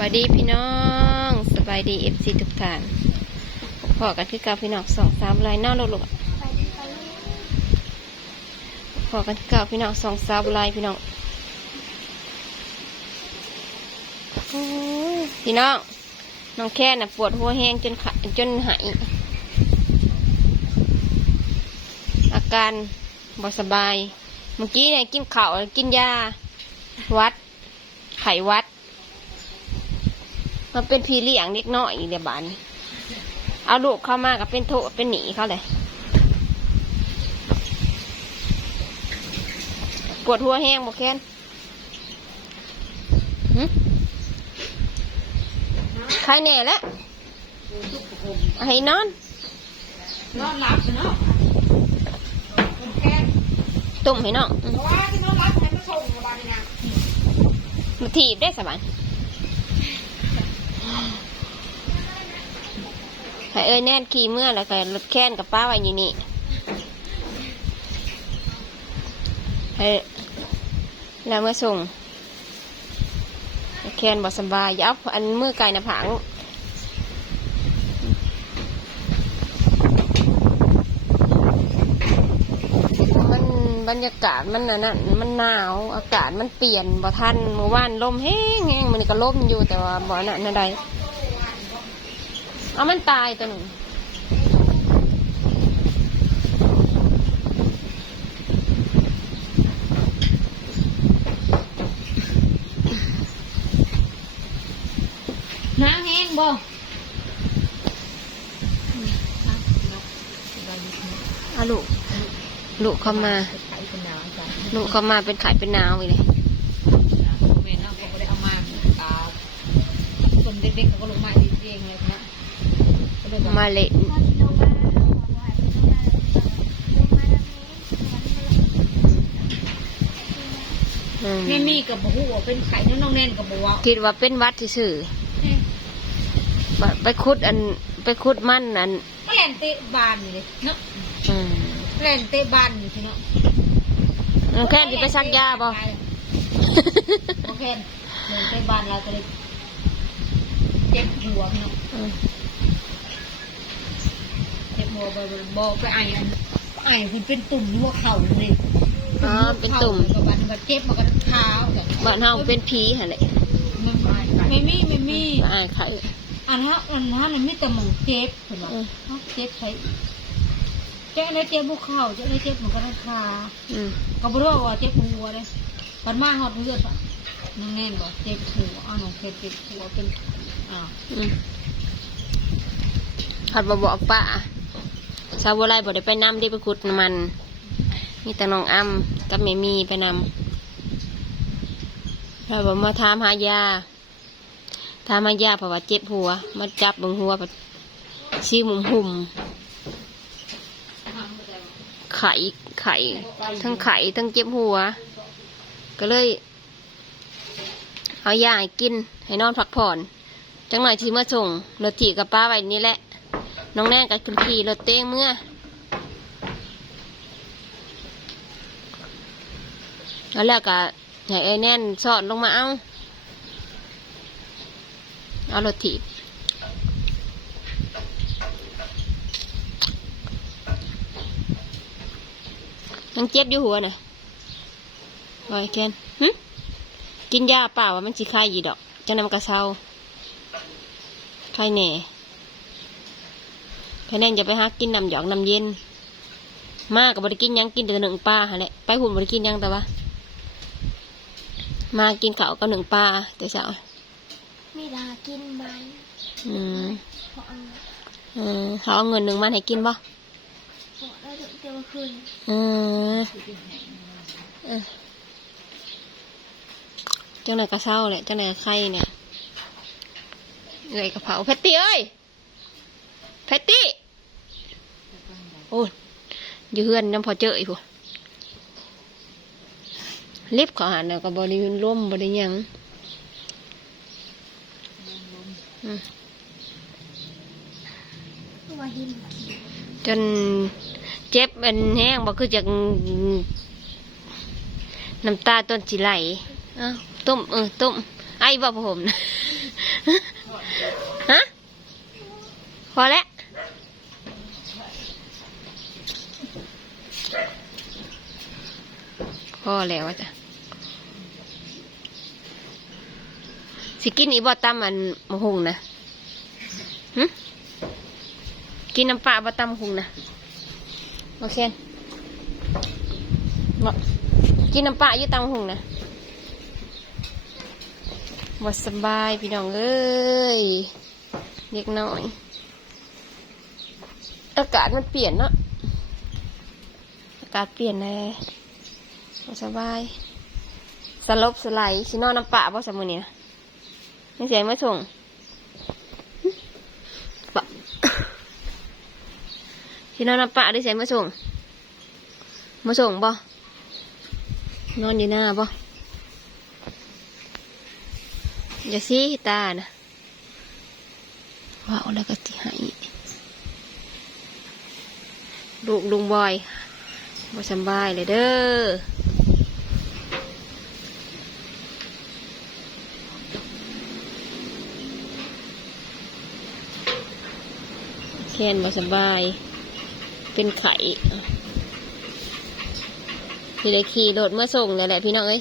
บายดีพี่น้องสบายดีเอฟซีทุกท่านพอกันคือเกับพี่น้องสองสามลายหน้าลูกๆพอกันคือเกับพี่น้องสองสามลายพี่น้องพี่น้องน้องแค่น่ะปวดหัวแห้งจนขาจนหายอาการบสบาย เมื่อกี้เนี่ยกินข้าวกินยา วัด ไขวัด มันเป็นพีเลี้ยงเล็กน้อยเดี๋ยวบานนี้เอาลูกเข้ามากับเป็นโทษเป็นหนีเขาเลยปวดหัวแห้งบอกแค้นหึใครแน่แล้วให้นอน นอนหลับเนาะเป็นแค่ตุ่มให้น้องอืมเพราะว่าที่นอนหลับให้มาส่งกับบ้านนี่นะมาถีบได้สบาย ให้เอ้ยแน่นขี่เมื่อแล้วก็รถแค้นกับป้าไว้อยู่นี่ให้แล้วเมื่อส่งแค้นบอกสบายยับอาอันมือไก่หน้าผางมัน บรรยากาศมันน่ะนั่นมันหนาวอากาศมันเปลี่ยนบ่ทันเมื่อวานลมแห้งแห้งมันก็ลมอยู่แต่ว่าบ่นั่นอะไรเอามันตายตัวหนึ่งน้ำแห้งบ่เอาลูกลูกเข้ามาไข่เป็น หนาวจ้ะลูกเข้ามาเป็นไข่เป็นนาวอีกเลยเมนเอาก็ไม่ได้เอามาตาคนเด็กๆเขาก็ลงมาดีเองเลยนะก็เลยบอกมาเละอืมแม่มีกับบ่ฮู้ว่าเป็นไข่น้องแน่นกับบ่ว่าคิดว่าเป็นวัดที่สื่อๆบไปคุดอันไปคุดมันอันก็แล่นเตะบานอยู่เลยเนาะอืมแล่นเตะบานอยู่ที่เนาะ น้องแค่ที่ไปซักยาบ่โอเคเล่นเตะบานเราก็เลยเจ็บหัวเนาะเจ็บหัวไปบอกไปไอ้อันไอ้คุณเป็นตุ่มหัวเข่าเลยอ๋อเป็นตุ่มกับบันกับเจ็บมันก็เท้าบ้านเฮาเป็นผีหั่นแหละไม่มีไม่มีอายไข่อันฮะอันฮะมันมีแต่หมองเจ็บเห็นไหมอืมฮะเจ็บใช้ เจ็บอะไรเจ็บบุกเข่าเจ็บอะไรเจ็บมันก็เท้าอืมก็บ่รู้ว่าเจ็บหัวเลยปันมาหอดเลือดปะนั่งแน่นบอกเจ็บหัวอ้าวน้องเคยเจ็บหัวเป็นอ้าวอืมขัดมาบอกป้าสาวบัวไลบอกได้ไปนำได้ไปขุดมัน มีแต่น้องอ้ำกับแม่มีไปนำเราบอกมาถามหายาถามหายาเพราะว่าเจ็บหัว มาจับเบึงหัวแบบชี้มุมหุ่ม ไข่ไข่ทั้งไข่ทั้งเจ็บหัว ก็เลย เอายาให้กิน ให้นอนพักผ่อน จังหน่อยที่มาส่งรถถีกับป้าไว้นี่แหละ น้องแน่กับคุณขี่รถเต้งเมื่อแล้วแล้วก็ให้ไอ้แน่นสอดลงมาเอาเอารถถีบ ยังเจ็บอยู่หัวน่ะบอยแคนหึกินยาเปล่าว่ามันสิคายยีดอกจังนำกระเซาใครแหน่ใครแน่นจะไปหากินน้ำหยอกน้ำเย็น มากกับบริกินหยังกินแต่หนึ่งปลาหั่นแหละไปหุ่นบริกินหยังแต่ว่ามากินข้าวกับหนึ่งปลาแต่เช้ามีลากินไหมอืมเพราะเอาเออเขาเอาเงินหนึ่งมาให้กินป่ะเพราะ ได้เดี๋ยวคืนเออเออเจ้าไหนก็เศร้าแหละเจ้าไหนก็ไข่เนี่ยเอ้ยกระเพราแพตตี้เอ้ยแพตตี้โอ้ยอยู่เฮือนน้ำพอเจออีกพวกลิฟต์เขาหันแล้วก็บริวล่มบริยังอืมว่าหินจน เจ็บมันแห้งบอกคือจากน้ำตาต้นสิไหลอ้าวต้มเออต้มไอ้บ่ผมนะฮะพอแล้วพอแล้วอะจ้ะสิกินอีบอตำมันมะฮุงนะหึกินน้ำปลาบอตำมะฮุงนะ โอเคบอกกินน้ำปลาอยู่ตำมะฮุงนะบสบายพี่น้องเอ้ยเด็กน้อย อากาศมันเปลี่ยนเนาะอากาศเปลี่ยนเลยบ่สบายสลบสไลด์ชินอนน้ำปลาบ่สมุนี่นะนี่เสียงไม่ส่งปะ ชินอนปลาได้เสียม่ส่ง มาส่งบ่นอนอยู่หน้าบ่อย่าซีตานะว้าวแล้วก็ที่หายลูกลุงบอยบ่สบายเลยเด้อแคนบ่สบาย เป็นไข่ที่เลยขี่รถเมื่อส่งนี่แหละพี่น้องเอ้ย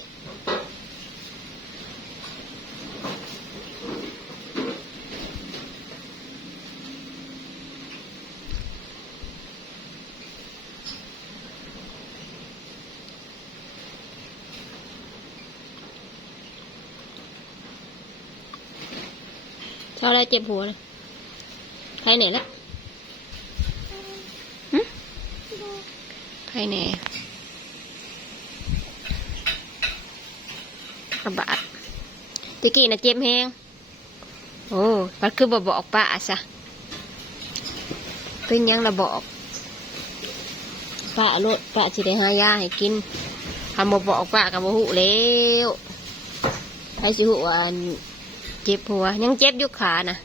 เช้าได้เจ็บหัวเลยใครไหนละ ใครไหนกระบาดตะกี้นะเจ็บแห้งโอ้ปัดคือบ่บอกป้าซะเป็นยังระบอกป้าโลดป้าสิได้หายาให้กินทำบ่บอกป้ากับบ่หูแล้วให้สิหูว่าอันเจ็บหัว ยังเจ็บยู่ขานะ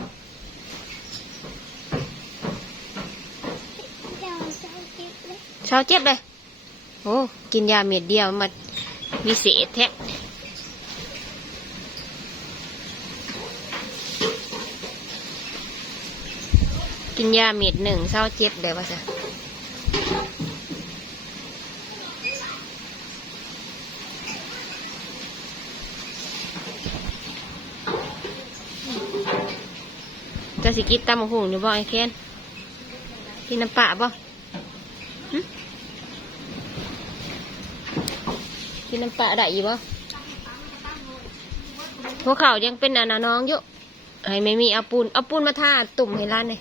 เจ้าเจ้าเก็บเลย เช้าเจ็บเลย โอ้ กินยาเม็ดเดียวมาวิเศษแท้กินยาเม็ดหนึ่งเช้าเจ็บเลยว่าซะจะสิกินตำบักหุ่งอยู่บ่ไอ้เคนกินน้ำปลาบ่หึ กินน้ำปลาได้อยู่บ่หัวเข่ายังเป็นอันนะน้องอยู่ให้ไม่มีเอาปูนเอาปูนมาทาตุ่มให้ร้านเลย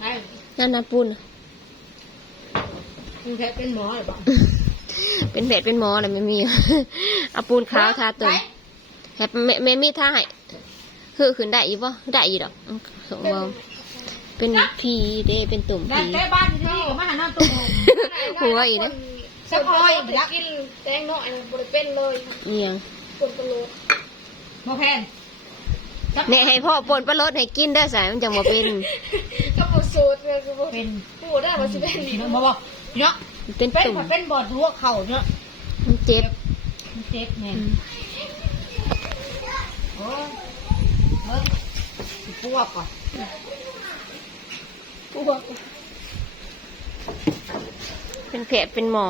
ไอ้นั่นนะปูนน่ะมึงแค่เป็นหมอหรือเปล่าเป็นแผดเป็นหมออะไรไม่มีเอาปูนขาวทาตุ่มแฮปไม่ไม่มีท่าให้คือขึ้นได้อีบ่ได้อีดอกอืมสมบเป็นพีเด้เป็นตุ่มได้พีได้บ้านที่นี่ก็มาหานอนตุ้ม หัวอีกนะสักพอยอีกแล้วกินแตงน้อยบริเป็นเลยเอียงคนกระโหลกโมแพนเนี่ยให้พ่อปนปลาลดให้กินได้สายมันจังบ่เป็นก็บสูตรเลยก็บเป็นพูดได้ว่าสิเป็นพี่น้องบอกว่าเนาะมันเป็นเป็นตุ่มเป็นบอดหัวเข่าเนาะมันเจ็บมันเจ็บไงอืมโอ้ยเฮ้ยปวดก่อนปวด เป็นแผดเป็นหมอ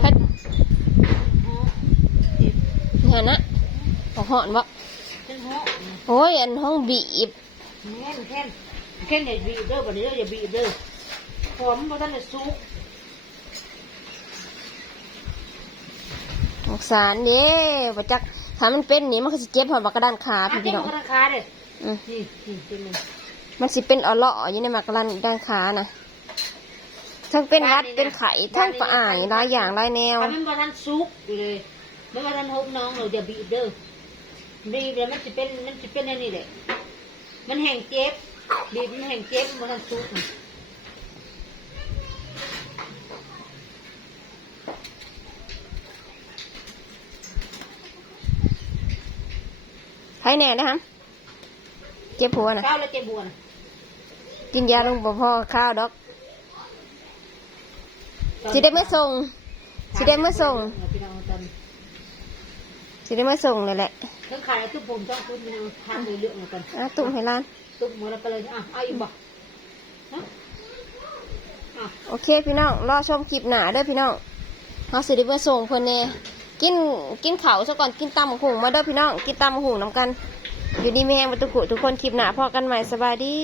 เฮ็ดงานนะออกหอนบ่เป็นหัวโอ้ย อันห้องบีบแค่นแค่นแค่นอย่าบีบเด้อบัดนี้เด้ออย่าบีบเด้อหอมเพราะท่านจะซุกสงสารเด้บ่จักถ้ามันเป็นนี่มันก็สิเจ็บหอดบักกระดานขาอะพี่เจ็พี่บน้องกระคาเด้ออืมนี่นี่เป็นมัน มันสิเป็นอ่อเลาะอยู่ในบักกระดานด้านขานะทั้งเป็นรัดเป็นไข่ทั้งปะอ่างหลายอย่างหลายแนว ถ้ามันบ่ทันซุกอยู่เลยมันบ่ทันฮบน้องเราอย่าบีบเด้อบีบแล้วมันจะเป็นมันจะเป็นอันนี้แหละมันแห้งเจ็บบีบมันแห้งเจ็บมันบ่ทันซุกน่ะไข่แน่นะฮะเจ็บหัวนะก้าวแล้วเจ็บบัวน่ะ กินยาลงบ่พอข้าวดอกสิได้ไม่ส่งสิได้มาส่งพี่น้องตอนสิได้มาส่งเลยแหละทั้งขายทุกผมต้องคุณพี่น้องทานเลยเรื่องเหมือนกันอะตุ่มให้ร้านตุ้มหมดแล้วไปเลยอะเอาอีกบ่ฮะอะโอเคพี่น้องรอชมคลิปหน้าเด้อพี่น้องเฮาสิได้มาส่งเพิ่นแน่กินกินข้าวซะก่อนกินตำหุงมาเด้อพี่น้องกินตำหุงน้ำกัน อยู่ดีแม่งบ่ตุกุทุกคนคลิปหน้าพอกันใหม่สบายดี